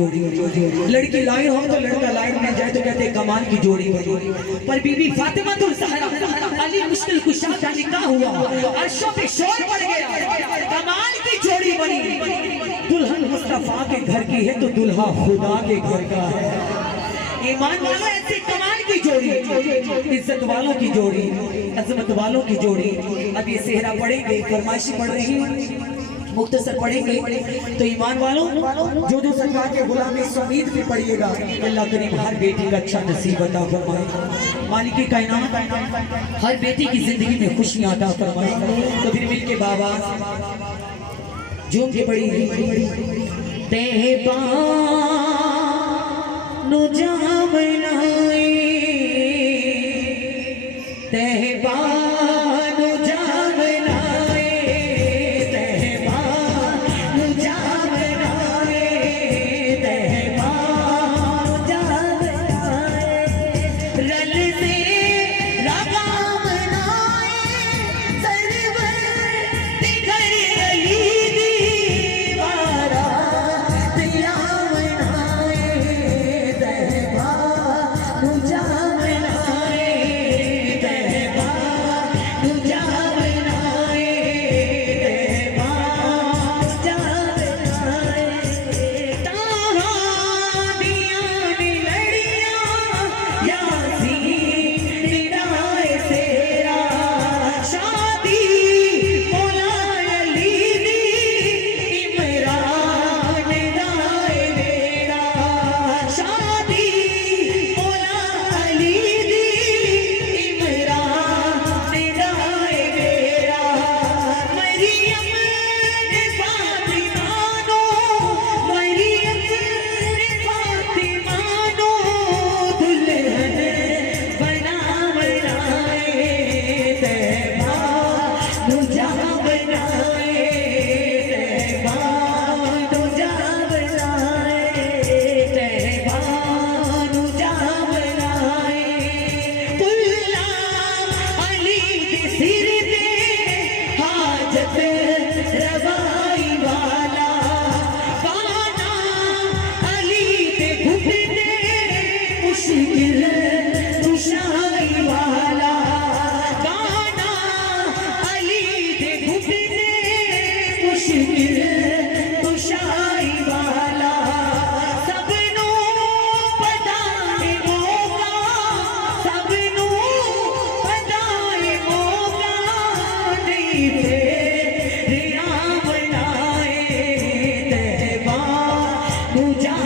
जोड़ी। लड़की लाइन हो तो लड़का लाइन में जाए तो कहते कमाल की जोड़ी बनी। पर बीबी फातिमा तुल ज़हरा अली मुश्किल कुशा का निकाह हुआ, अर्शों पे शोर पड़ गया, कमाल की जोड़ी बनी। दुल्हन मुस्तफा के घर की है तो दुल्हा खुदा के घर का है। ईमान वालों ऐसी कमाल की जोड़ी, इज्जत वालों की जोड़ी, अजमत वालों की जोड़ी। अब ये सेहरा पढ़ेंगे, फरमाइशी पढ़ रही मुख्तसर पढ़ेंगे तो ईमान वालों जो जो सरकार के गुलाम इस उम्मीद में पढ़िएगा अल्लाह करीम हर बेटी का अच्छा नसीब अता फरमाए। मालिक कायनात हर बेटी की जिंदगी में खुशियां अता फरमाए। तो फिर मिलके बाबा झूम के पढ़ी तेहबा नु जावनाए तेहबा नु जावनाए तेहबा नु जावनाए तेहबा नु जावनाए रल से लगा बनाए सरवर दिगर अली दीवारा दिया बनाए तेहबा नु जावनाए तेहबा नु जावनाए तेहबा नु जावनाए ताहा दिया नी लड़ियां यासीन निराए सेरा शादी मौला अली दी इमरान दाए मेरा शादी मौला अली दी इमरान दाए मेरा मरियम ने फातिमा नो मरियम ने फातिमा नो दुल्हन बना बनाए तेहबा नु जा बनाए तेहबा नु जा बनाए तेहबा नु जा बनाए पुल्ला अली दे सिर ते हाजत रवाई वाला गाना अली दे घुटने मुश्किल कुशाई वाला गाना अली दे घुटने मुश्किल कुशाई वाला सबनू पताए मौका सबनू पताए मौका नहीं तेरे बनाए तेहबा नु जा